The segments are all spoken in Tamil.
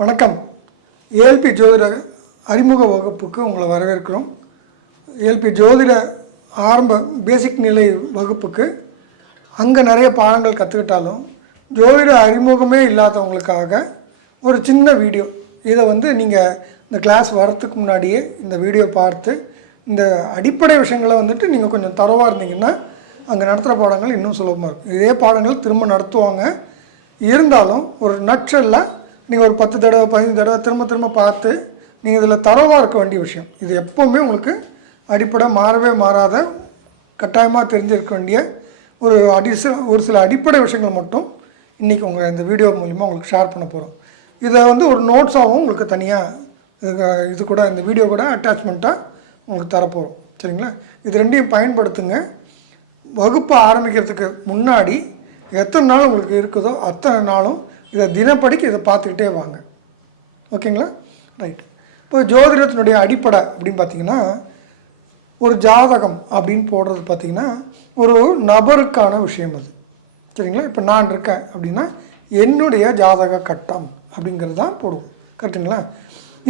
வணக்கம். ஏஎல்பி ஜோதிட அறிமுக வகுப்புக்கு உங்களை வரவேற்கிறோம். ஏஎல்பி ஜோதிட ஆரம்ப பேசிக் நிலை வகுப்புக்கு அங்கே நிறைய பாடங்கள் கற்றுக்கிட்டாலும் ஜோதிட அறிமுகமே இல்லாதவங்களுக்காக ஒரு சின்ன வீடியோ. இதை நீங்கள் இந்த கிளாஸ் வரத்துக்கு முன்னாடியே இந்த வீடியோ பார்த்து இந்த அடிப்படை விஷயங்களை நீங்கள் கொஞ்சம் தரவாக இருந்தீங்கன்னா அங்கே நடத்துகிற பாடங்கள் இன்னும் சுலபமாக இருக்கும். இதே பாடங்கள் திரும்ப நடத்துவாங்க. இருந்தாலும் ஒரு நட்சல்ல நீங்கள் ஒரு 10 தடவை 15 தடவை திரும்ப பார்த்து நீங்கள் இதில் தரவாக இருக்க வேண்டிய விஷயம். இது எப்போவுமே உங்களுக்கு அடிப்படை மாறவே மாறாத கட்டாயமாக தெரிஞ்சிருக்க வேண்டிய ஒரு சில அடிப்படை விஷயங்கள் மட்டும் இன்றைக்கி உங்கள் இந்த வீடியோ மூலிமா உங்களுக்கு ஷேர் பண்ண போகிறோம். இதை ஒரு நோட்ஸாகவும் உங்களுக்கு தனியாக இது கூட இந்த வீடியோ கூட அட்டாச்மெண்ட்டாக உங்களுக்கு தரப்போகிறோம். சரிங்களா? இது ரெண்டையும் பயன்படுத்துங்க. வகுப்பு ஆரம்பிக்கிறதுக்கு முன்னாடி எத்தனை நாள் உங்களுக்கு இருக்குதோ அத்தனை நாளும் இதை தினப்படிக்கு இதை பார்த்துக்கிட்டே வாங்க. ஓகேங்களா? ரைட். இப்போ ஜோதிடத்தினுடைய அடிப்படை அப்படின்னு பார்த்திங்கன்னா, ஒரு ஜாதகம் அப்படின்னு போடுறது பார்த்திங்கன்னா ஒரு நபருக்கான விஷயம் அது. சரிங்களா? இப்போ நான் இருக்கேன் அப்படின்னா என்னுடைய ஜாதக கட்டம் அப்படிங்கிறது தான் போடுவோம். கரெக்டுங்களா?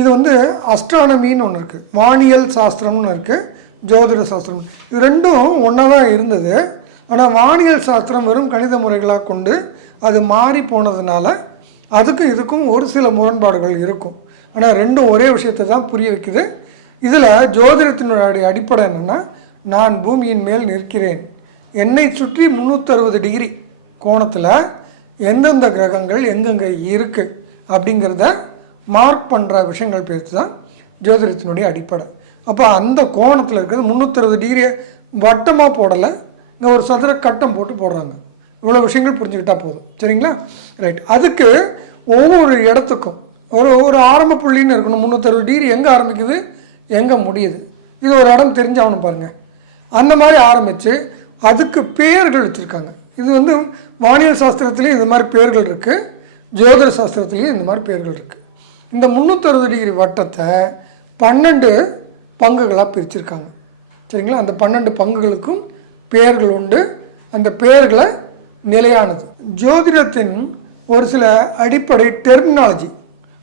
இது அஸ்ட்ரானமின்னு ஒன்று இருக்குது, வானியல் சாஸ்திரம்னு இருக்குது, ஜோதிட சாஸ்திரம். இது ரெண்டும் ஒன்றா தான் இருந்தது. ஆனால் வானியல் சாஸ்திரம் வெறும் கணித முறைகளாக கொண்டு அது மாறி போனதுனால அதுக்கும் இதுக்கும் ஒரு சில முரண்பாடுகள் இருக்கும். ஆனால் ரெண்டும் ஒரே விஷயத்தை தான் புரிய வைக்குது. இதில் ஜோதிடத்தினுடைய அடிப்படை என்னென்னா, நான் பூமியின் மேல் நிற்கிறேன், என்னை சுற்றி 360 டிகிரி கோணத்தில் எந்தெந்த கிரகங்கள் எங்கெங்கே இருக்குது அப்படிங்கிறத மார்க் பண்ணுற விஷயங்கள் பேர்த்து தான் ஜோதிடத்தினுடைய அடிப்படை. அப்போ அந்த கோணத்தில் இருக்கிறது 360 டிகிரியை வட்டமாக போடலை, இங்கே ஒரு சதுர கட்டம் போட்டு போடுறாங்க. இவ்வளோ விஷயங்கள் புரிஞ்சுக்கிட்டால் போதும். சரிங்களா? ரைட். அதுக்கு ஒவ்வொரு இடத்துக்கும் ஒரு ஆரம்ப புள்ளின்னு இருக்கணும். 360 டிகிரி எங்கே ஆரம்பிக்குது எங்கே முடியுது, இது ஒரு இடம் தெரிஞ்சாகணும் பாருங்கள். அந்த மாதிரி ஆரம்பித்து அதுக்கு பெயர்கள் வச்சுருக்காங்க. இது வானியல் சாஸ்திரத்துலேயும் இந்த மாதிரி பெயர்கள் இருக்குது, ஜோதிட சாஸ்திரத்துலேயும் இந்த மாதிரி பெயர்கள் இருக்குது. இந்த 360 டிகிரி வட்டத்தை 12 பங்குகளாக பிரிச்சிருக்காங்க. சரிங்களா? அந்த 12 பங்குகளுக்கும் பெயர்கள் உண்டு. அந்த பெயர்களை நிலையானது. ஜோதிடத்தின் ஒரு சில அடிப்படை டெர்மினாலஜி,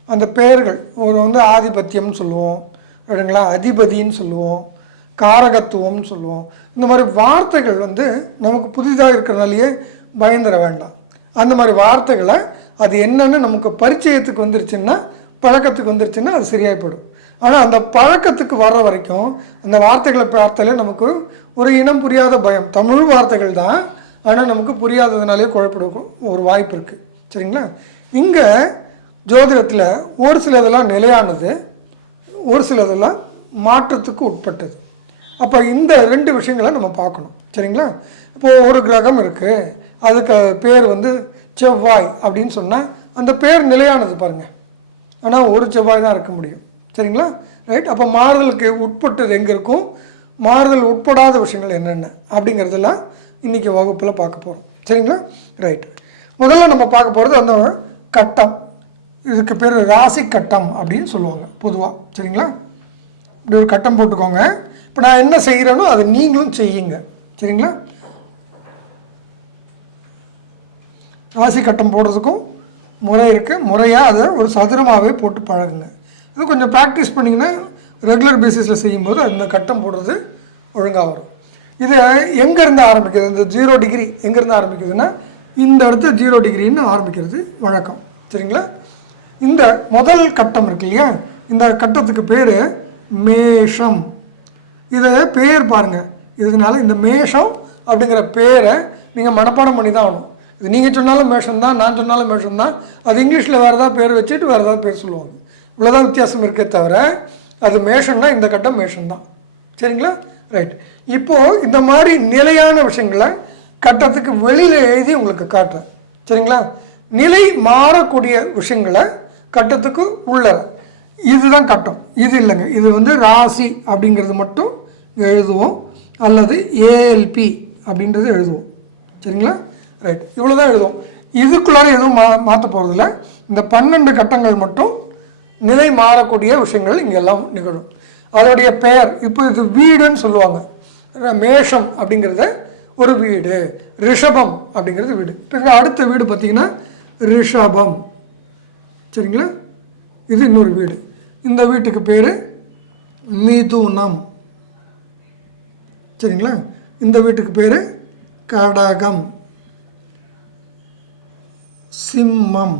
அந்த பெயர்கள் ஒரு ஆதிபத்தியம்னு சொல்லுவோம், இல்லைங்களா, அதிபதின்னு சொல்லுவோம், காரகத்துவம்னு சொல்லுவோம். இந்த மாதிரி வார்த்தைகள் நமக்கு புதிதாக இருக்கிறனாலேயே பயந்துட வேண்டாம். அந்த மாதிரி வார்த்தைகளை அது என்னென்னு நமக்கு பரிச்சயத்துக்கு வந்துருச்சுன்னா, பழக்கத்துக்கு வந்துருச்சுன்னா அது சரியாயிப்படும். ஆனால் அந்த பழக்கத்துக்கு வர்ற வரைக்கும் அந்த வார்த்தைகளை பார்த்தாலே நமக்கு ஒரு இனம் புரியாத பயம். தமிழ் வார்த்தைகள் தான், ஆனால் நமக்கு புரியாததுனாலே குழப்பிடும் ஒரு வாய்ப்பு இருக்குது. சரிங்களா? இங்கே ஜோதிடத்தில் ஒரு சிலதெல்லாம் நிலையானது, ஒரு சிலதெல்லாம் மாற்றத்துக்கு உட்பட்டது. அப்போ இந்த 2 விஷயங்களை நம்ம பார்க்கணும். சரிங்களா? இப்போது ஒரு கிரகம் இருக்குது, அதுக்கு பேர் செவ்வாய் அப்படின்னு சொன்னால் அந்த பேர் நிலையானது பாருங்கள். ஆனால் ஒரு செவ்வாய் தான் இருக்க முடியும். சரிங்களா? ரைட். அப்போ மாறுதலுக்கு உட்பட்டது எங்கே இருக்கும், மாறுதல் உட்படாத விஷயங்கள் என்னென்ன அப்படிங்கிறதெல்லாம் இன்றைக்கி வகுப்பில் பார்க்க போகிறோம். சரிங்களா? ரைட். முதல்ல நம்ம பார்க்க போகிறது அந்த கட்டம். இதுக்கு பேர் ராசி கட்டம் அப்படின்னு சொல்லுவாங்க பொதுவாக. சரிங்களா? இப்படி ஒரு கட்டம் போட்டுக்கோங்க. இப்போ நான் என்ன செய்கிறேனோ அதை நீங்களும் செய்யுங்க. சரிங்களா? ராசி கட்டம் போடுறதுக்கும் முறை இருக்குது. முறையாக அதை ஒரு சதுரமாகவே போட்டு பழகுங்க. இது கொஞ்சம் ப்ராக்டிஸ் பண்ணிங்கன்னா ரெகுலர் பேசிஸில் செய்யும்போது அந்த கட்டம் போடுறது ஒழுங்காக வரும். இது எங்கேருந்து ஆரம்பிக்கிறது, இந்த 0 டிகிரி எங்கேருந்து ஆரம்பிக்குதுன்னா இந்த இடத்துல 0 டிகிரின்னு ஆரம்பிக்கிறது வழக்கம். சரிங்களா? இந்த முதல் கட்டம் இருக்கு இல்லையா, இந்த கட்டத்துக்கு பேர் மேஷம். இதை பேர் பாருங்கள். இதனால இந்த மேஷம் அப்படிங்கிற பேரை நீங்கள் மனப்பாடம் பண்ணி தான் ஆகணும். இது நீங்கள் சொன்னாலும் மேஷம் தான், நான் சொன்னாலும் மேஷம் தான். அது இங்கிலீஷில் வேறு ஏதாவது பேர் வச்சுட்டு வேறு ஏதாவது பேர் சொல்லுவாங்க. இவ்வளோதான் வித்தியாசம் இருக்கே தவிர அது மேஷன்னா இந்த கட்டம் மேஷம் தான். சரிங்களா? ரைட். இப்போது இந்த மாதிரி நிலையான விஷயங்களை கட்டத்துக்கு வெளியில் எழுதி உங்களுக்கு காட்டுறேன். சரிங்களா? நிலை மாறக்கூடிய விஷயங்களை கட்டத்துக்கு உள்ள இதுதான் கட்டம். இது இல்லைங்க, இது ராசி அப்படிங்கிறது மட்டும் எழுதுவோம், அல்லது ஏஎல்பி அப்படின்றது எழுதுவோம். சரிங்களா? ரைட். இவ்வளோ தான் எழுதுவோம். இதுக்குள்ளார எதுவும் மாற்ற போகிறதில்ல. இந்த 12 கட்டங்கள் மட்டும் நிலை மாறக்கூடிய விஷயங்கள் இங்கெல்லாம் நிகழும். அதோடைய பெயர் இப்போ இது வீடுன்னு சொல்லுவாங்க. மேஷம் அப்படிங்கிறத ஒரு வீடு, ரிஷபம் அப்படிங்கிறது வீடு. அடுத்த வீடு பார்த்திங்கன்னா ரிஷபம். சரிங்களா? இது இன்னொரு வீடு. இந்த வீட்டுக்கு பேர் மிதுனம். சரிங்களா? இந்த வீட்டுக்கு பேர் கடகம், சிம்மம்,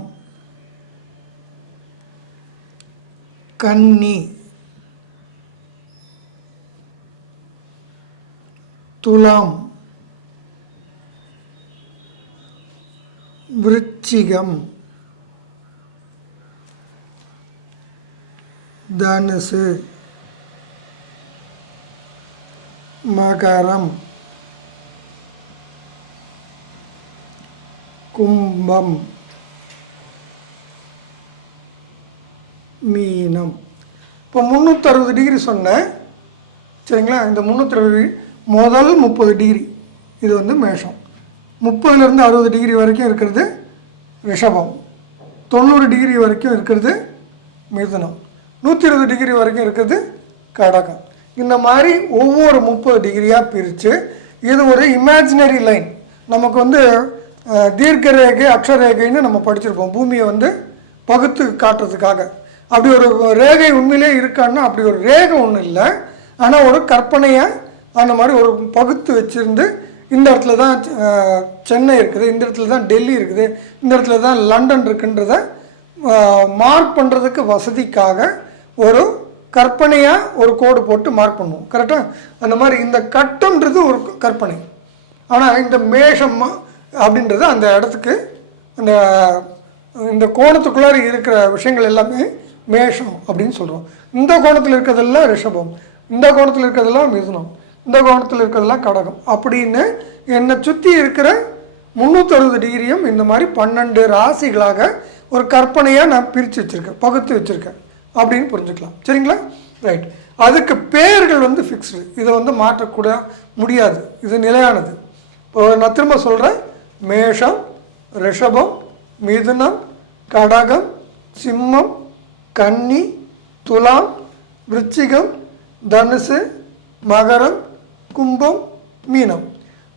கன்னி, துலாம், விருச்சிகம், தனுசு, மகரம், கும்பம், மீனம். இப்போ 360 டிகிரி சொன்னேன். சரிங்களா? இந்த 360 முதல் 30 டிகிரி இது வந்து மேஷம். 30லேருந்து 60 டிகிரி வரைக்கும் இருக்கிறது ரிஷபம். 90 டிகிரி வரைக்கும் இருக்கிறது மிதுனம். 120 டிகிரி வரைக்கும் இருக்கிறது கடகம். இந்த மாதிரி ஒவ்வொரு 30 டிகிரியாக பிரித்து இது ஒரு இமேஜினரி லைன். நமக்கு வந்து தீர்க்க ரேகை அக்ஷரேகைன்னு நம்ம படிச்சிருப்போம். பூமியை வந்து பகுத்து காட்டுறதுக்காக. அப்படி ஒரு ரேகை உண்மையிலே இருக்கான்னா அப்படி ஒரு ரேகை ஒன்றும் இல்லை. ஆனால் ஒரு கற்பனையாக அந்த மாதிரி ஒரு பகுத்து வச்சுருந்து இந்த இடத்துல தான் சென்னை இருக்குது, இந்த இடத்துல தான் டெல்லி இருக்குது, இந்த இடத்துல தான் லண்டன் இருக்குன்றத மார்க் பண்ணுறதுக்கு வசதிக்காக ஒரு கற்பனையாக ஒரு கோடு போட்டு மார்க் பண்ணுவோம். கரெக்டாக? அந்த மாதிரி இந்த கட்டம்ன்றது ஒரு கற்பனை. ஆனால் இந்த மேஷம் அப்படின்றது அந்த இடத்துக்கு அந்த இந்த கோணத்துக்குள்ளார இருக்கிற விஷயங்கள் எல்லாமே மேஷம் அப்படின்னு சொல்கிறோம். இந்த கோணத்தில் இருக்கிறதெல்லாம் ரிஷபம், இந்த கோணத்தில் இருக்கிறதெல்லாம் மிதுனம், இந்த கோணத்தில் இருக்கிறதெல்லாம் கடகம் அப்படின்னு என்னை சுற்றி இருக்கிற 360 டிகிரியும் இந்த மாதிரி 12 ராசிகளாக ஒரு கற்பனையாக நான் பிரித்து வச்சுருக்கேன், பகுத்து வச்சுருக்கேன் அப்படின்னு புரிஞ்சுக்கலாம். சரிங்களா? ரைட். அதுக்கு பேர்கள் வந்து ஃபிக்ஸ்டு. இதை வந்து மாற்றக்கூட முடியாது. இது நிலையானது. இப்போ நான் திரும்ப சொல்கிறேன். மேஷம், ரிஷபம், மிதுனம், கடகம், சிம்மம், கன்னி, துலாம், விருச்சிகம், தனுசு, மகரம், கும்பம், மீனம்.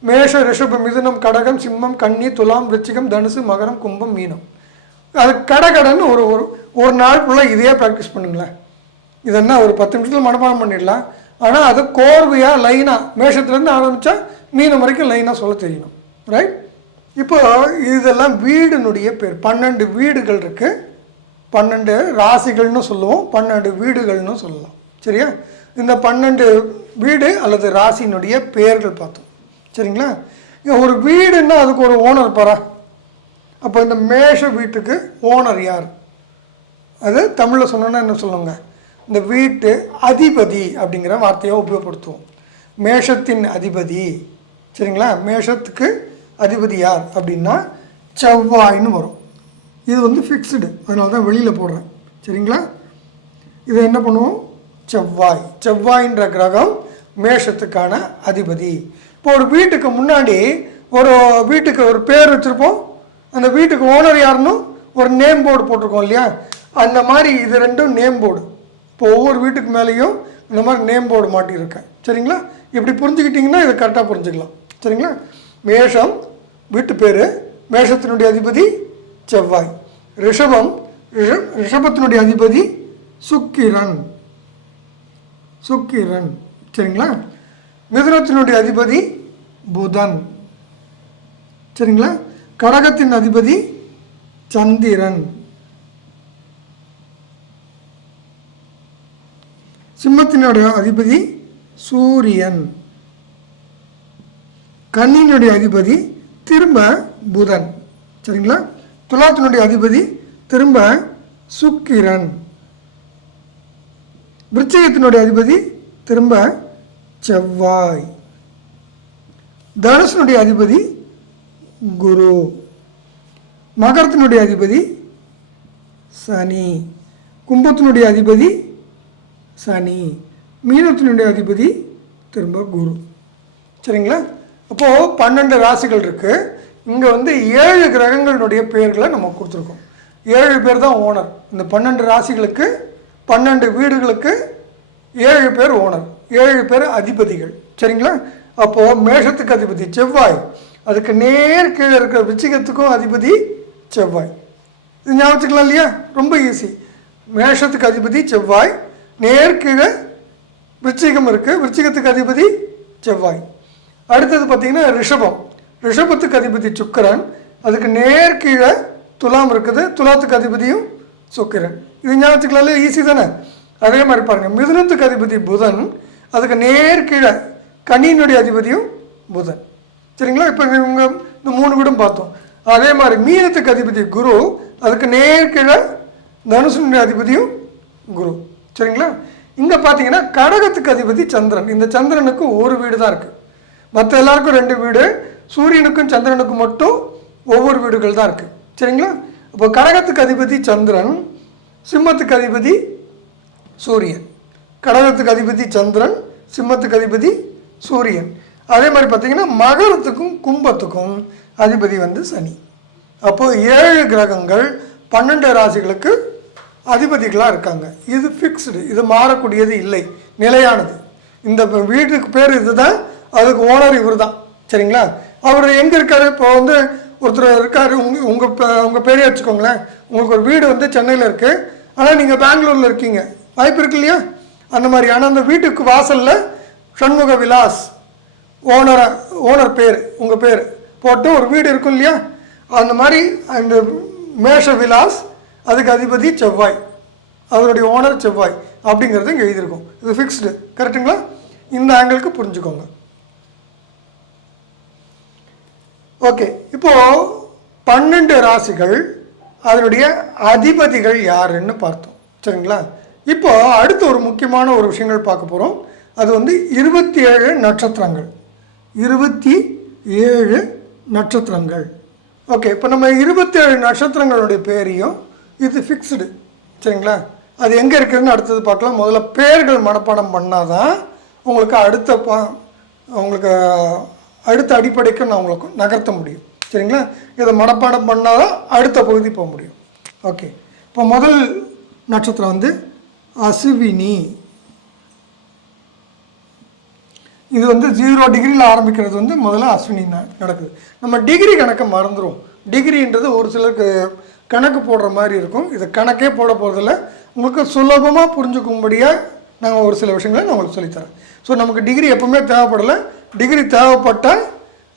மேஷ, ரிஷபம், மிதுனம், கடகம், சிம்மம், கன்னி, துலாம், விருச்சிகம், தனுசு, மகரம், கும்பம், மீனம். அது கடகடன்னு ஒரு நாள் ஃபுல்லாக இதையே ப்ராக்டிஸ் பண்ணுங்களேன். இதென்னா ஒரு 10 நிமிஷத்தில் மனப்பாடம் பண்ணிடலாம். ஆனால் அது கோர்வையாக லைனாக மேஷத்துலேருந்து ஆரம்பித்தா மீனம் வரைக்கும் லைனாக சொல்ல தெரியணும். ரைட்? இப்போ இதெல்லாம் வீடுனுடைய பேர். 12 வீடுகள் இருக்குது. 12 ராசிகள்னு சொல்லுவோம், 12 வீடுகள்னு சொல்லலாம். சரியா? இந்த 12 வீடு அல்லது ராசினுடைய பெயர்கள் பார்த்தோம். சரிங்களா? ஒரு வீடுன்னா அதுக்கு ஒரு ஓனர் பாரா. அப்போ இந்த மேஷ வீட்டுக்கு ஓனர் யார்? அது தமிழில் சொன்னோன்னா என்ன சொல்லுவாங்க? இந்த வீட்டு அதிபதி அப்படிங்கிற வார்த்தையை உபயோகப்படுத்துவோம். மேஷத்தின் அதிபதி. சரிங்களா? மேஷத்துக்கு அதிபதி யார் அப்படின்னா செவ்வாய்னு வரும். இது வந்து ஃபிக்ஸ்டு, அதனால தான் வெளியில் போடுறேன். சரிங்களா? இதை என்ன பண்ணுவோம்? செவ்வாய். செவ்வாயின்ற கிரகம் மேஷத்துக்கான அதிபதி. இப்போ ஒரு வீட்டுக்கு முன்னாடி ஒரு வீட்டுக்கு ஒரு பேர் வச்சுருப்போம். அந்த வீட்டுக்கு ஓனர் யாருன்னு ஒரு நேம் போர்டு போட்டிருக்கோம் இல்லையா? அந்த மாதிரி இது ரெண்டும் நேம் போர்டு. இப்போ ஒவ்வொரு வீட்டுக்கு மேலேயும் இந்த மாதிரி நேம் போர்டு மாட்டியிருக்கேன். சரிங்களா? இப்படி புரிஞ்சுக்கிட்டிங்கன்னா இதை கரெக்டாக புரிஞ்சுக்கலாம். சரிங்களா? மேஷம் வீட்டு பேர், மேஷத்தினுடைய அதிபதி செவ்வாய். ரிஷபம், ரிஷபத்தினுடைய அதிபதி சுக்கிரன். சுக்கிரன். சரிங்களா? மிதுனத்தினுடைய அதிபதி புதன். சரிங்களா? கடகத்தின் அதிபதி சந்திரன். சிம்மத்தினுடைய அதிபதி சூரியன். கன்னியினுடைய அதிபதி திரும்ப புதன். சரிங்களா? துலாத்தினுடைய அதிபதி திரும்ப சுக்கிரன். விருச்சிகத்தினுடைய அதிபதி திரும்ப செவ்வாய். தனுசனுடைய அதிபதி குரு. மகரத்தினுடைய அதிபதி சனி. கும்பத்தினுடைய அதிபதி சனி. மீனத்தினுடைய அதிபதி திரும்ப குரு. சரிங்களா? அப்போது 12 ராசிகள் இருக்குது. இங்கே வந்து 7 கிரகங்களுடைய பெயர்களை நம்ம கொடுத்துருக்கோம். 7 பேர் தான் ஓனர். இந்த 12 ராசிகளுக்கு 12 வீடுகளுக்கு 7 பேர் ஓனர், 7 பேர் அதிபதிகள். சரிங்களா? அப்போது மேஷத்துக்கு அதிபதி செவ்வாய். அதுக்கு நேர் கீழே இருக்கிற விருச்சிகத்துக்கும் அதிபதி செவ்வாய். இது ஞாபகத்துக்கலாம் இல்லையா? ரொம்ப ஈஸி. மேஷத்துக்கு அதிபதி செவ்வாய், நேர்கீழே விருச்சிகம் இருக்குது, விருச்சிகத்துக்கு அதிபதி செவ்வாய். அடுத்தது பார்த்திங்கன்னா ரிஷபம், ரிஷபத்துக்கு அதிபதி சுக்கிரன், அதுக்கு நேர்கீழே துலாம் இருக்குது, துலாத்துக்கு அதிபதியும் சுக்கிரன். இது ஞாபகத்துக்குள்ள ஈஸி தானே. அதே மாதிரி பாருங்கள், மிதுனத்துக்கு அதிபதி புதன், அதுக்கு நேர்கீழே கனியினுடைய அதிபதியும் புதன். சரிங்களா? இப்போ இவங்க இந்த 3 வீடும் பார்த்தோம். அதே மாதிரி மீனத்துக்கு அதிபதி குரு, அதுக்கு நேர்கீழே தனுசனுடைய அதிபதியும் குரு. சரிங்களா? இங்கே பார்த்தீங்கன்னா கடகத்துக்கு அதிபதி சந்திரன். இந்த சந்திரனுக்கு ஒரு வீடு தான் இருக்குது, மற்ற எல்லாருக்கும் 2 வீடு, சூரியனுக்கும் சந்திரனுக்கும் மட்டும் ஒவ்வொரு வீடுகள் தான் இருக்குது. சரிங்களா? இப்போ கடகத்துக்கு அதிபதி சந்திரன், சிம்மத்துக்கு அதிபதி சூரியன். கடகத்துக்கு அதிபதி சந்திரன், சிம்மத்துக்கு அதிபதி சூரியன். அதே மாதிரி பார்த்திங்கன்னா மகரத்துக்கும் கும்பத்துக்கும் அதிபதி வந்து சனி. அப்போது 7 கிரகங்கள் 12 ராசிகளுக்கு அதிபதிகளாக இருக்காங்க. இது ஃபிக்ஸ்டு, இது மாறக்கூடியது இல்லை, நிலையானது. இந்த வீட்டுக்கு பேர் இது தான், அதுக்கு ஓனர் இவர் தான். சரிங்களா? அவர் எங்கே இருக்கார்? இப்போ வந்து ஒருத்தர் இருக்கார், உங்கள் பேரே வச்சுக்கோங்களேன். உங்களுக்கு ஒரு வீடு வந்து சென்னையில் இருக்குது, ஆனால் நீங்கள் பெங்களூரில் இருக்கீங்க, வாய்ப்பு இருக்கு இல்லையா? அந்த மாதிரி. ஆனால் அந்த வீட்டுக்கு வாசலில் சண்முக விலாஸ் ஓனர் பேர், உங்கள் பேர் போட்டு ஒரு வீடு இருக்கும் இல்லையா? அந்த மாதிரி அந்த மேஷ விலாஸ், அதுக்கு அதிபதி செவ்வாய், அவருடைய ஓனர் செவ்வாய் அப்படிங்கிறது இங்கே எழுதியிருக்கும். இது ஃபிக்ஸ்டு. கரெக்டுங்களா? இந்த ஆங்கிளுக்கு புரிஞ்சுக்கோங்க. ஓகே, இப்போது 12 ராசிகள் அதனுடைய அதிபதிகள் யாருன்னு பார்த்தோம். சரிங்களா? இப்போ அடுத்த ஒரு முக்கியமான ஒரு விஷயங்கள் பார்க்க போகிறோம். அது வந்து 27 நட்சத்திரங்கள். 27 நட்சத்திரங்கள். ஓகே, இப்போ நம்ம 27 நட்சத்திரங்களுடைய பேரையும், இது ஃபிக்ஸ்டு. சரிங்களா? அது எங்கே இருக்குதுன்னு அடுத்தது பார்க்கலாம். முதல்ல பேர்கள் மனப்பாடம் பண்ணால் தான் உங்களுக்கு உங்களுக்கு அடுத்த அடிப்படைக்கு நான் உங்களுக்கு நகர்த்த முடியும். சரிங்களா? இதை மனப்பாடம் பண்ணால் தான் அடுத்த பகுதி போக முடியும். ஓகே, இப்போ முதல் நட்சத்திரம் வந்து அசுவினி. இது வந்து 0 டிகிரியில் ஆரம்பிக்கிறது வந்து முதல்ல அஸ்வினி நடக்குது. நம்ம டிகிரி கணக்கை மறந்துடும். டிகிரின்றது ஒரு சிலருக்கு கணக்கு போடுற மாதிரி இருக்கும். இது கணக்கே போட போகிறதில்ல, உங்களுக்கு சுலபமாக புரிஞ்சுக்கும்படியாக நாங்கள் ஒரு சில விஷயங்களை நான் உங்களுக்கு சொல்லித்தரேன். ஸோ நமக்கு டிகிரி எப்போவுமே தேவைப்படலை. டிகிரி தேவைப்பட்டால்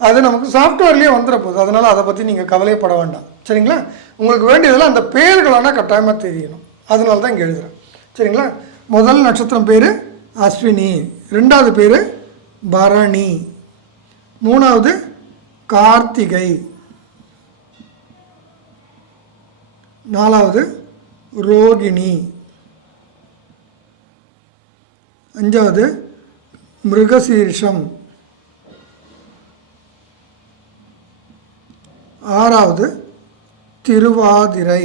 அது நமக்கு சாஃப்ட்வேர்லேயே வந்துட போகுது. அதனால் அதை பற்றி நீங்கள் கவலைப்பட வேண்டாம். சரிங்களா? உங்களுக்கு வேண்டியதெல்லாம் அந்த பேர்களானால் கட்டாயமாக தெரியணும். அதனால தான் இங்கே எழுதுகிறேன். சரிங்களா? முதல் நட்சத்திரம் பேர் அஸ்வினி, 2வது பேர் பரணி, 3வது கார்த்திகை, 4வது ரோகிணி, 5வது மிருகசீரிஷம், 6வது திருவாதிரை,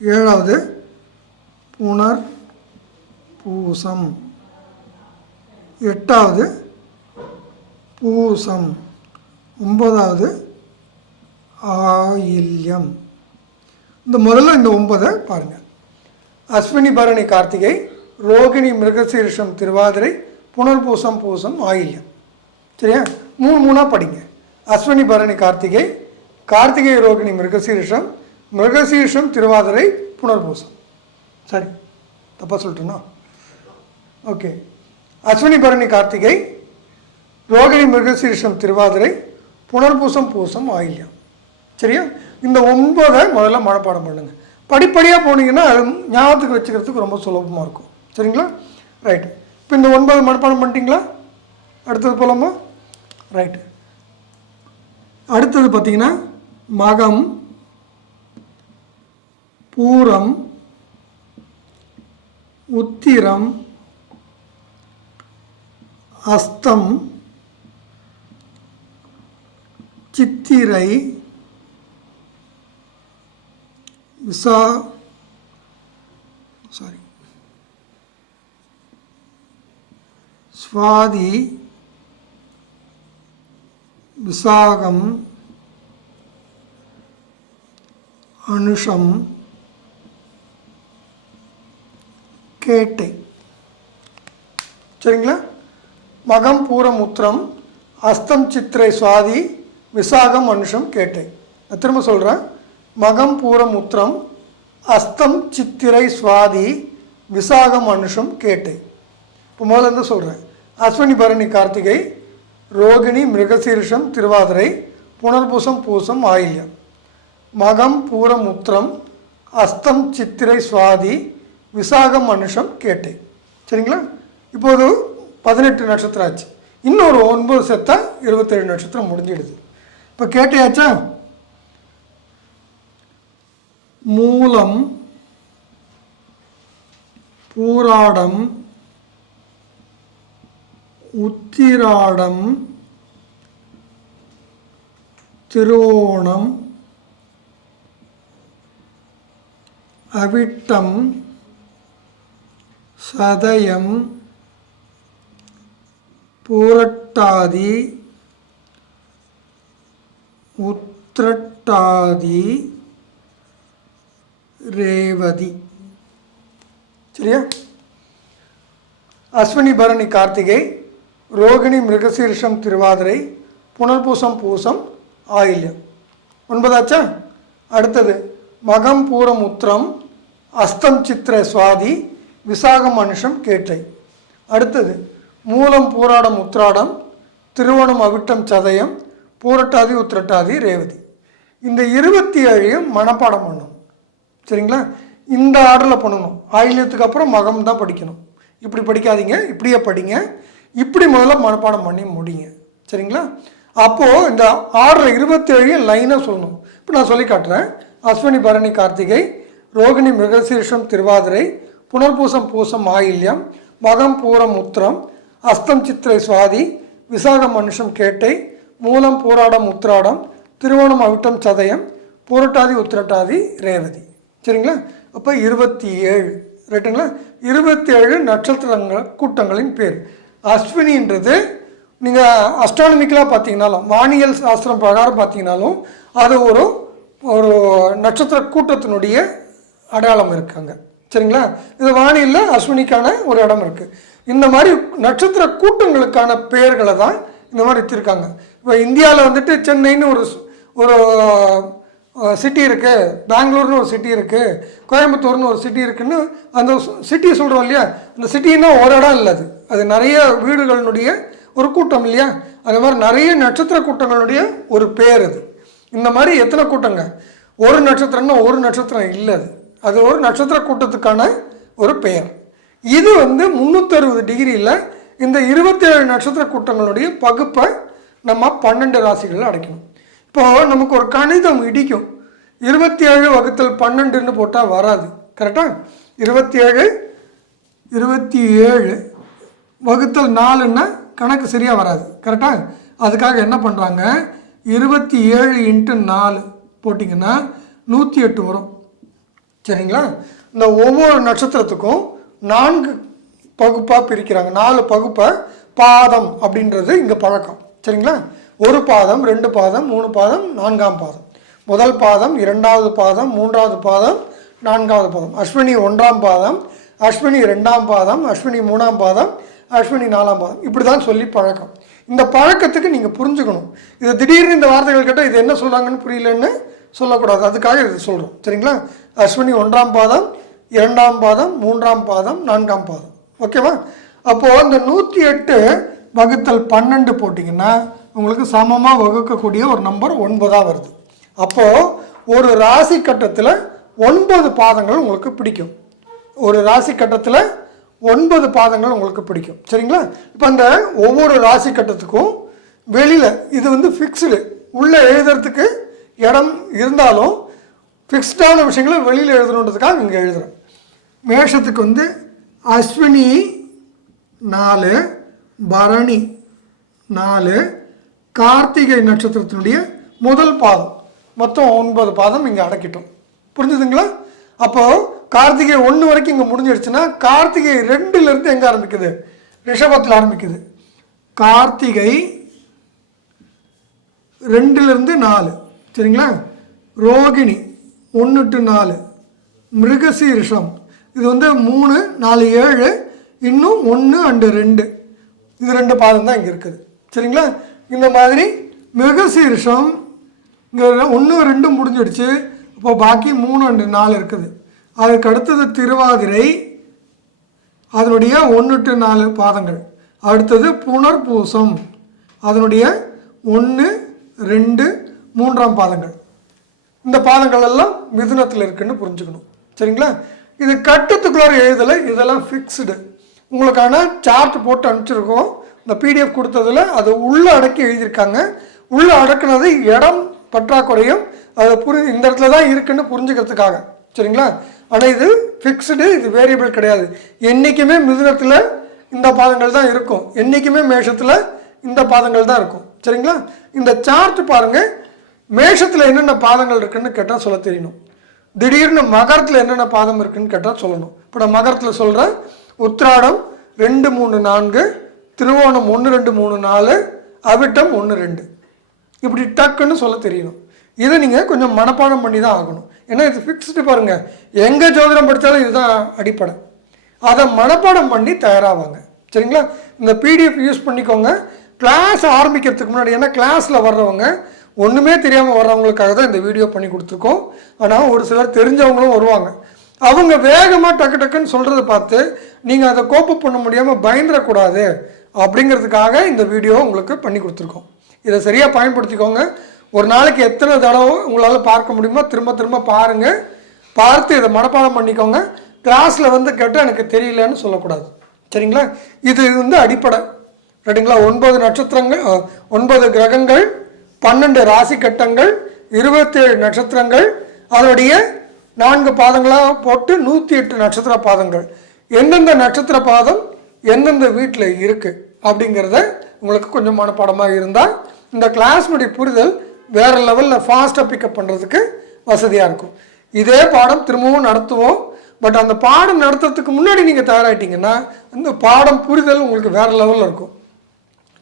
7வது புனர் பூசம், 8வது பூசம், 9வது ஆயில்யம். இந்த முதல்ல இந்த 9 பாருங்கள். அஸ்வினி பரணி கார்த்திகை, ரோகிணி மிருகசீரிஷம் திருவாதிரை, புனர்பூசம் பூசம் ஆயில்யம். சரியா? 3 படிங்க. அஸ்வினி பரணி கார்த்திகை, கார்த்திகை ரோகிணி மிருகசீரிஷம், மிருகசீரிஷம் திருவாதிரை, புனர்பூசம். சரி, தப்பாக சொல்லிட்டேன்னா? ஓகே, அஸ்வினி பரணி கார்த்திகை, ரோகிணி மிருகசீரிஷம் திருவாதிரை, புனர்பூசம் பூசம் ஆயில்யம். சரியா? இந்த 9 முதல்ல மனப்பாடம் பண்ணுங்கள். படிப்படியாக போனீங்கன்னா அது ஞாபகத்துக்கு வச்சுக்கிறதுக்கு ரொம்ப சுலபமாக இருக்கும். சரிங்களா? ரைட்டு. இப்போ இந்த 9 மனப்பாடம் பண்ணிட்டீங்களா? அடுத்தது போகலாமா? ரைட்டு. அடுத்தது பார்த்திங்கன்னா மகம், பூரம், உத்திரம், அஸ்தம், சித்திரை, சுவாதி, விசாகம், அனுஷம், கேட்டை. சரிங்களா? மகம், பூரம், உத்திரம், அஸ்தம், சித்திரை, சுவாதி, விசாகம், அனுஷம், கேட்டை. நான் திரும்ப சொல்கிறேன். மகம் பூரம் உத்திரம் அஸ்தம் சித்திரை சுவாதி விசாகம் அனுஷம் கேட்டை. இப்போ முதல்ல இருந்து சொல்கிறேன். அஸ்வினி பரணி கார்த்திகை, ரோகிணி மிருகசீரிஷம் திருவாதிரை, புனர்பூசம் பூசம் ஆயில்யம், மகம் பூரம் உத்திரம் அஸ்தம் சித்திரை சுவாதி விசாகம் அனுஷம் கேட்டை. சரிங்களா? இப்போது 18 நட்சத்திரம் ஆச்சு. இன்னொரு 9 சேர்த்தா 27 நட்சத்திரம் முடிஞ்சிடுது. இப்போ கேட்டையாச்சா? மூலம், பூராடம், உத்திராடம், திருவோணம், அவிட்டம், சதயம், பூரட்டாதி, உத்திரட்டாதி, ரேவதி. சரியா? அஸ்வினி பரணி கார்த்திகை, ரோகிணி மிருகசீரிஷம் திருவாதிரை, புனர்பூசம் பூசம் ஆயில்யம். 9 ஆச்சா? அடுத்தது மகம் பூரம் உத்திரம் அஸ்தம் சித்திரை சுவாதி விசாகம் அனுஷம் கேட்டை. அடுத்தது மூலம் பூராடம் உத்திராடம் திருவோணம் அவிட்டம் சதயம் பூரட்டாதி உத்திரட்டாதி ரேவதி. இந்த 27 மனப்பாடம் பண்ணணும். சரிங்களா? இந்த ஆர்டரில் பண்ணணும். ஆயில்யத்துக்கு அப்புறம் மகம் தான் படிக்கணும். இப்படி படிக்காதீங்க, இப்படியே படிங்க. இப்படி முதல்ல மனப்பாடம் பண்ணி முடிங்க. சரிங்களா? அப்போது இந்த ஆர்டரில் 27 லைனாக சொல்லணும். இப்போ நான் சொல்லி காட்டுறேன். அஸ்வினி பரணி கார்த்திகை, ரோகிணி மிருகசீரிஷம் திருவாதிரை, புனர்பூசம் பூசம் ஆயில்யம், மகம் பூரம் உத்திரம் அஸ்தம் சித்திரை சுவாதி விசாகம் அனுஷம் கேட்டை, மூலம் பூராடம் உத்திராடம் திருவோணம் அவிட்டம் சதயம் பூரட்டாதி உத்திரட்டாதி ரேவதி. சரிங்களா? அப்போ 27 ரைட்டுங்களா? 27 நட்சத்திரங்கள் கூட்டங்களின் பேர். அஸ்வினின்றது நீங்கள் அஸ்ட்ரானமிக்கலாக பார்த்தீங்கனாலும் வானியல் சாஸ்திரம் பிரகாரம் பார்த்தீங்கனாலும் அது ஒரு ஒரு நட்சத்திர கூட்டத்தினுடைய அடையாளம் இருக்காங்க. சரிங்களா? இது வானியலில் அஸ்வினிக்கான ஒரு இடம் இருக்குது. இந்த மாதிரி நட்சத்திர கூட்டங்களுக்கான பெயர்களை தான் இந்த மாதிரி வச்சுருக்காங்க. இப்போ இந்தியாவில் வந்துட்டு சென்னைன்னு ஒரு ஒரு சிட்டி இருக்குது, பெங்களூர்னு ஒரு சிட்டி இருக்குது, கோயம்புத்தூர்னு ஒரு சிட்டி இருக்குதுன்னு அந்த சிட்டி சொல்கிறோம் இல்லையா? அந்த சிட்டின்னா ஒரு இடம் இல்லை, அது நிறைய வீடுகளினுடைய ஒரு கூட்டம் இல்லையா? அந்த மாதிரி நிறைய நட்சத்திர கூட்டங்களுடைய ஒரு பேர் அது. இந்த மாதிரி எத்தனை கூட்டங்க? ஒரு நட்சத்திரம்னா ஒரு நட்சத்திரம் இல்லை, அது ஒரு நட்சத்திர கூட்டத்துக்கான ஒரு பெயர். இது 360 டிகிரியில் இந்த 27 நட்சத்திர கூட்டங்களுடைய பகுப்பை நம்ம 12 ராசிகளில் அடைக்கணும். இப்போது நமக்கு ஒரு கணிதம் இடிக்கும். 27 வகுத்தல் 12ன்னு போட்டால் வராது. கரெக்டாக? 27 வகுத்தல் 4ன்னா கணக்கு சரியாக வராது. கரெக்டாக? அதுக்காக என்ன பண்ணுறாங்க, 27 × 4 போட்டிங்கன்னா 108 வரும். சரிங்களா? இந்த ஒவ்வொரு நட்சத்திரத்துக்கும் 4 பகுப்பாக பிரிக்கிறாங்க. 4 பகுப்பை பாதம் அப்படின்றது இங்கே பழக்கம். சரிங்களா? 1 பாதம், 2 பாதம், 3 பாதம், 4ஆம் பாதம். முதல் பாதம், 2வது பாதம், 3வது பாதம், 4வது பாதம். அஸ்வினி 1ஆம் பாதம், அஸ்வினி 2ஆம் பாதம், அஸ்வினி 3ஆம் பாதம், அஸ்வினி 4ஆம் பாதம். இப்படி தான் சொல்லி பழக்கம். இந்த பழக்கத்துக்கு நீங்கள் புரிஞ்சுக்கணும். இது திடீர்னு இந்த வார்த்தைகள் கேட்டால் இது என்ன சொல்கிறாங்கன்னு புரியலன்னு சொல்லக்கூடாது. அதுக்காக இது சொல்கிறோம். சரிங்களா? அஸ்வினி 1ஆம் பாதம், 2ஆம் பாதம், 3ஆம் பாதம், 4ஆம் பாதம். ஓகேவா? அப்போது இந்த 108 வகுத்தல் 12 போட்டிங்கன்னா உங்களுக்கு சமமாக வகுக்கக்கூடிய ஒரு நம்பர் 9 வருது. அப்போது ஒரு ராசி கட்டத்தில் 9 பாதங்கள் உங்களுக்கு பிடிக்கும். ஒரு ராசி கட்டத்தில் 9 பாதங்கள் உங்களுக்கு பிடிக்கும். சரிங்களா? இப்போ அந்த ஒவ்வொரு ராசி கட்டத்துக்கும் வெளியில் இது ஃபிக்ஸ்டு, உள்ளே எழுதுறதுக்கு இடம் இருந்தாலும் ஃபிக்ஸ்டான விஷயங்களை வெளியில் எழுதணுன்றதுக்காக இங்கே எழுதுகிறேன். மேஷத்துக்கு அஸ்வினி 4, பரணி 4, கார்த்திகை நட்சத்திரத்தினுடைய முதல் பாதம், மொத்தம் 9 பாதம் இங்கே அடக்கிட்டோம். புரிஞ்சுதுங்களா? அப்போது கார்த்திகை 1 வரைக்கும் இங்கே முடிஞ்சிடுச்சுன்னா கார்த்திகை 2லேருந்து எங்கே ஆரம்பிக்குது? ரிஷபத்தில் ஆரம்பிக்குது. கார்த்திகை 2லேருந்து 4. சரிங்களா? ரோகிணி 1 to 4, மிருகசீரிஷம் இது 3, 4, 7, இன்னும் 1 and 2, இது 2 பாதம் தான் இங்கே இருக்குது. சரிங்களா? இந்த மாதிரி மிருகசீரிஷம் இங்கே 1, 2 முடிஞ்சிடுச்சு. அப்போது பாக்கி 3 and 4 இருக்குது. அதுக்கு அடுத்தது திருவாதிரை, அதனுடைய 1 to 4 பாதங்கள். அடுத்தது புனர்பூசம், அதனுடைய 1, 2, 3ஆம் பாதங்கள். இந்த பாதங்கள் எல்லாம் மிதுனத்தில் இருக்குன்னு புரிஞ்சுக்கணும். சரிங்களா? இது கட்டத்துக்குள்ளார எழுதலை, இதெல்லாம் ஃபிக்ஸ்டு. உங்களுக்கான சார்ட் போட்டு அனுப்பிச்சிருக்கோம். இந்த பிடிஎஃப் கொடுத்ததில் அது உள்ளே அடக்கி எழுதியிருக்காங்க. உள்ளே அடக்குனது இடம் பற்றாக்குறையும் அதை இந்த இடத்துல தான் இருக்குன்னு புரிஞ்சுக்கிறதுக்காக. சரிங்களா? ஆனால் இது ஃபிக்ஸ்டு, இது வேரியபிள் கிடையாது. என்றைக்குமே மிதுனத்தில் இந்த பாதங்கள் தான் இருக்கும், என்றைக்குமே மேஷத்தில் இந்த பாதங்கள் தான் இருக்கும். சரிங்களா? இந்த சார்ட் பாருங்கள், மேஷத்தில் என்னென்ன பாதங்கள் இருக்குன்னு கேட்டால் சொல்ல தெரியணும். திடீர்னு மகரத்தில் என்னென்ன பாதம் இருக்குன்னு கேட்டால் சொல்லணும். இப்போ நான் மகரத்தில் சொல்கிறேன், உத்திராடம் 2, 3, 4, திருவோணம் 1, 2, 3, 4, அவிட்டம் 1, 2, இப்படி டக்குன்னு சொல்ல தெரியணும். இதை நீங்கள் கொஞ்சம் மனப்பாடம் பண்ணி தான் ஆகணும். ஏன்னா இது ஃபிக்ஸ்டு பாருங்கள், எங்கே ஜோதிடம் படித்தாலும் இதுதான் அடிப்படை. அதை மனப்பாடம் பண்ணி தயாராவாங்க. சரிங்களா? இந்த பிடிஎஃப் யூஸ் பண்ணிக்கோங்க. கிளாஸ் ஆரம்பிக்கிறதுக்கு முன்னாடி, ஏன்னா கிளாஸில் வர்றவங்க ஒன்றுமே தெரியாமல் வர்றவங்களுக்காக தான் இந்த வீடியோ பண்ணி கொடுத்துருக்கோம். ஆனால் ஒரு சிலர் தெரிஞ்சவங்களும் வருவாங்க. அவங்க வேகமாக டக்கு டக்குன்னு சொல்கிறத பார்த்து நீங்கள் அதை கோப்பப் பண்ண முடியாமல் பயந்துடக்கூடாது அப்படிங்கிறதுக்காக இந்த வீடியோ உங்களுக்கு பண்ணி கொடுத்துருக்கோம். இதை சரியாக பயன்படுத்திக்கோங்க. ஒரு நாளைக்கு எத்தனை தடவை உங்களால் பார்க்க முடியுமோ திரும்ப திரும்ப பாருங்கள். பார்த்து இதை மனப்பாடம் பண்ணிக்கோங்க. கிளாஸில் வந்து கேட்டால் எனக்கு தெரியலன்னு சொல்லக்கூடாது. சரிங்களா? இது வந்து அடிப்படை. ரைட்டுங்களா? 9 நட்சத்திரங்கள், 9 கிரகங்கள், 12 ராசி கட்டங்கள், 27 நட்சத்திரங்கள், அதனுடைய 4 பாதங்களாக போட்டு 108 நட்சத்திர பாதங்கள். எந்தெந்த நட்சத்திர பாதம் எந்தெந்த வீட்டில் இருக்குது அப்படிங்கிறத உங்களுக்கு கொஞ்சம் மனப்பாடமாக இருந்தால் இந்த கிளாஸ்னுடைய புரிதல் வேறு லெவலில் ஃபாஸ்ட்டாக பிக்கப் பண்ணுறதுக்கு வசதியாக இருக்கும். இதே பாடம் திரும்பவும் நடத்துவோம். பட் அந்த பாடம் நடத்துறதுக்கு முன்னாடி நீங்கள் தயாராகிட்டீங்கன்னா அந்த பாடம் புரிதல் உங்களுக்கு வேறு லெவலில் இருக்கும்.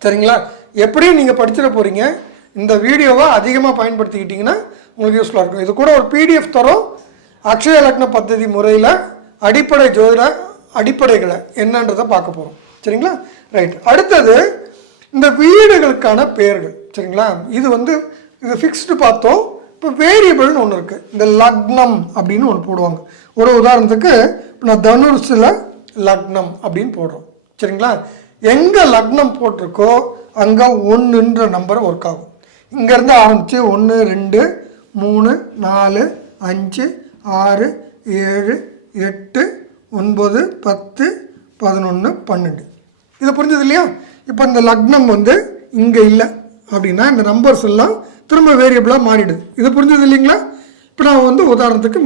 சரிங்களா? எப்படியும் நீங்கள் படிச்சிட போகிறீங்க. இந்த வீடியோவை அதிகமாக பயன்படுத்திக்கிட்டிங்கன்னா உங்களுக்கு யூஸ்ஃபுல்லாக இருக்கும். இது கூட ஒரு பிடிஎஃப் தரும். அக்ஷய லக்ன பദ്ധதி முறையில் அடிப்படை ஜோதிட அடிப்படைகளை என்னன்றதை பார்க்க போகிறோம். சரிங்களா? ரைட். அடுத்தது இந்த வீடுகளுக்கான பெயர்கள். சரிங்களா? இது வந்து இது ஃபிக்ஸ்டு பார்த்தோம். இப்போ வேரியபிள்னு ஒன்று இருக்குது. இந்த லக்னம் அப்படின்னு ஒன்று போடுவாங்க. ஒரு உதாரணத்துக்கு இப்போ நான் தனுஷில் லக்னம் அப்படின்னு போடுறோம். சரிங்களா? எங்கே லக்னம் போட்டிருக்கோ அங்கே 1ன்ற நம்பர் ஒர்க் ஆகும். இங்கேருந்து ஆரம்பித்து 1, 2, 3, 4, 5, 6, 7, 8, 9, 10, 11, 12. இது புரிஞ்சது இல்லையா? இப்போ இந்த லக்னம் வந்து இங்கே இல்லை அப்படின்னா இந்த நம்பர்ஸ் எல்லாம் திரும்ப வேரியபிளாக மாறிடுது. இது புரிஞ்சது இல்லைங்களா? இப்போ நான் வந்து உதாரணத்துக்கு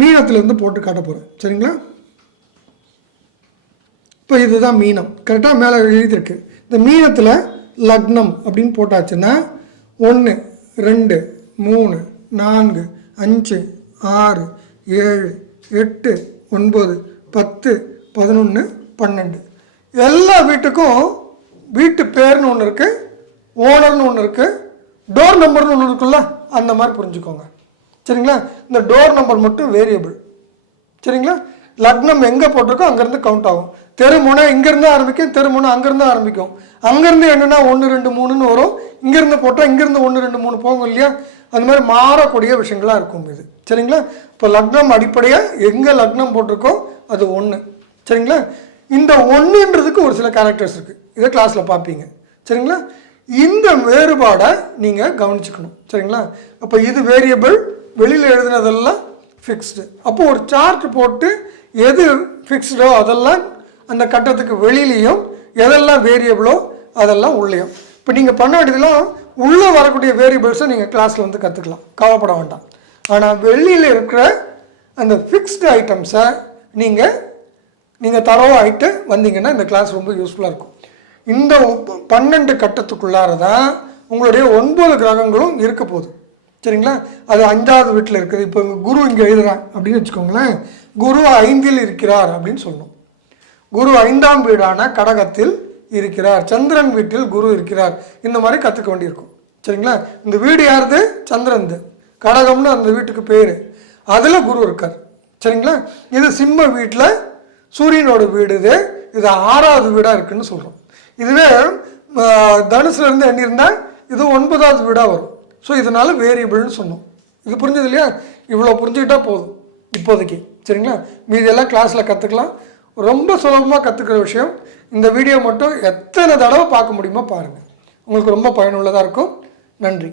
மீனத்துலேருந்து போட்டு காட்ட போகிறேன். சரிங்களா? இப்போ இதுதான் மீனம். கரெக்டாக மேலே எழுதியிருக்கு. இந்த மீனத்தில் லக்னம் அப்படின்னு போட்டாச்சுன்னா 1, 2, 3, 4, 5, 6, 7, 8, 9, 10, 11, 12. எல்லா வீட்டுக்கும் வீட்டு பேர்னு ஒன்று இருக்குது, ஓனர்னு ஒன்று இருக்குது, டோர் நம்பர்னு ஒன்று இருக்குல்ல, அந்த மாதிரி புரிஞ்சுக்கோங்க. சரிங்களா? இந்த டோர் நம்பர் மட்டும் வேரியபிள். சரிங்களா? லக்னம் எங்கே போட்டிருக்கோ அங்கேருந்து கவுண்ட் ஆகும். தெருமுனை இங்கேருந்து ஆரம்பிக்கும், தெருமுனை அங்கேருந்து ஆரம்பிக்கும். அங்கேருந்து என்னென்னா 1, 2, 3ன்னு வரும். இங்கேருந்து போட்டால் இங்கேருந்து 1, 2, 3 போகும் இல்லையா? அந்த மாதிரி மாறக்கூடிய விஷயங்களாக இருக்கும் இது. சரிங்களா? இப்போ லக்னம் அடிப்படையாக எங்கே லக்னம் போட்டிருக்கோ அது 1. சரிங்களா? இந்த 1ன்றதுக்கு ஒரு சில கேரக்டர்ஸ் இருக்குது. இதை கிளாஸில் பார்ப்பீங்க. சரிங்களா? இந்த வேறுபாடை நீங்கள் கவனிச்சுக்கணும். சரிங்களா? அப்போ இது வேரியபிள், வெளியில் எழுதுனதெல்லாம் ஃபிக்ஸ்டு. அப்போ ஒரு சார்ட் போட்டு எது ஃபிக்ஸ்டோ அதெல்லாம் அந்த கட்டத்துக்கு வெளியிலையும், எதெல்லாம் வேரியபிளோ அதெல்லாம் உள்ளேயும். இப்போ நீங்கள் பண்ண வேண்டியதெல்லாம் உள்ளே வரக்கூடிய வேரியபிள்ஸை நீங்கள் கிளாஸில் வந்து கற்றுக்கலாம், கவலைப்பட வேண்டாம். ஆனால் வெளியில் இருக்கிற அந்த ஃபிக்ஸ்டு ஐட்டம்ஸை நீங்கள் தரவாயிட்டு வந்தீங்கன்னா இந்த கிளாஸ் ரொம்ப யூஸ்ஃபுல்லாக இருக்கும். இந்த 12 கட்டத்துக்குள்ளார தான் உங்களுடைய 9 கிரகங்களும் இருக்க போகுது. சரிங்களா? அது 5வது வீட்டில் இருக்குது. இப்போ குரு இங்கே எழுதுறான் அப்படின்னு வச்சுக்கோங்களேன். குரு 5ல் இருக்கிறார் அப்படின்னு சொல்லணும். குரு 5ஆம் வீடான கடகத்தில் இருக்கிறார், சந்திரன் வீட்டில் குரு இருக்கிறார். இந்த மாதிரி கற்றுக்க வேண்டியிருக்கும். சரிங்களா? இந்த வீடு யாருது? சந்திரன்து. கடகம்னு அந்த வீட்டுக்கு பேர். அதில் குரு இருக்கார். சரிங்களா? இது சிம்ம வீட்டில் சூரியனோட வீடு. இது 6வது வீடாக இருக்குதுன்னு சொல்கிறோம். இதுவே தனுசுலேருந்து எண்ணியிருந்தால் இது 9வது வீடாக வரும். ஸோ இதனால் வேரியபிள்னு சொன்னோம். இது புரிஞ்சது இல்லையா? இவ்வளோ புரிஞ்சுக்கிட்டா போதும் இப்போதைக்கு. சரிங்களா? மீதியெல்லாம் கிளாஸில் கற்றுக்கலாம். ரொம்ப சுலபமாக கற்றுக்கிற விஷயம். இந்த வீடியோ மட்டும் எத்தனை தடவை பார்க்க முடியுமோ பாருங்கள். உங்களுக்கு ரொம்ப பயனுள்ளதாக இருக்கும். நன்றி.